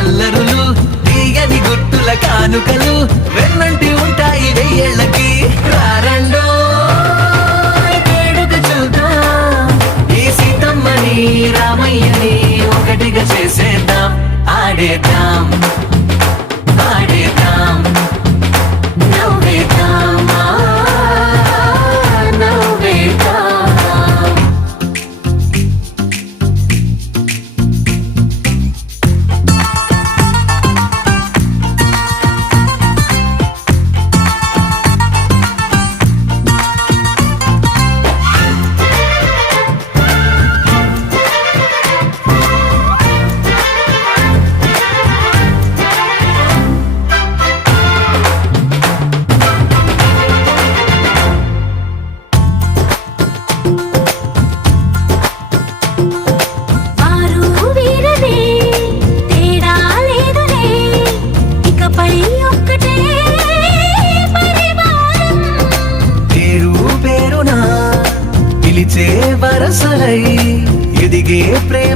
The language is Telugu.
అల్లరులు తీయని గుర్తుల కానుకలు వెన్నంటి ఉంటాయి వెయ్యేళ్ళకి. రారండో వేడుక చూద్దాం, ఈ సీతమ్మని రామయ్యని ఒకటిగా చేసేద్దాం. ఆడేద్దాం ఆడేద్దాం నవ్వేద్దాం నవ్వేద్దాం. పిలిచే వరసలై ఎదిగే ప్రేమ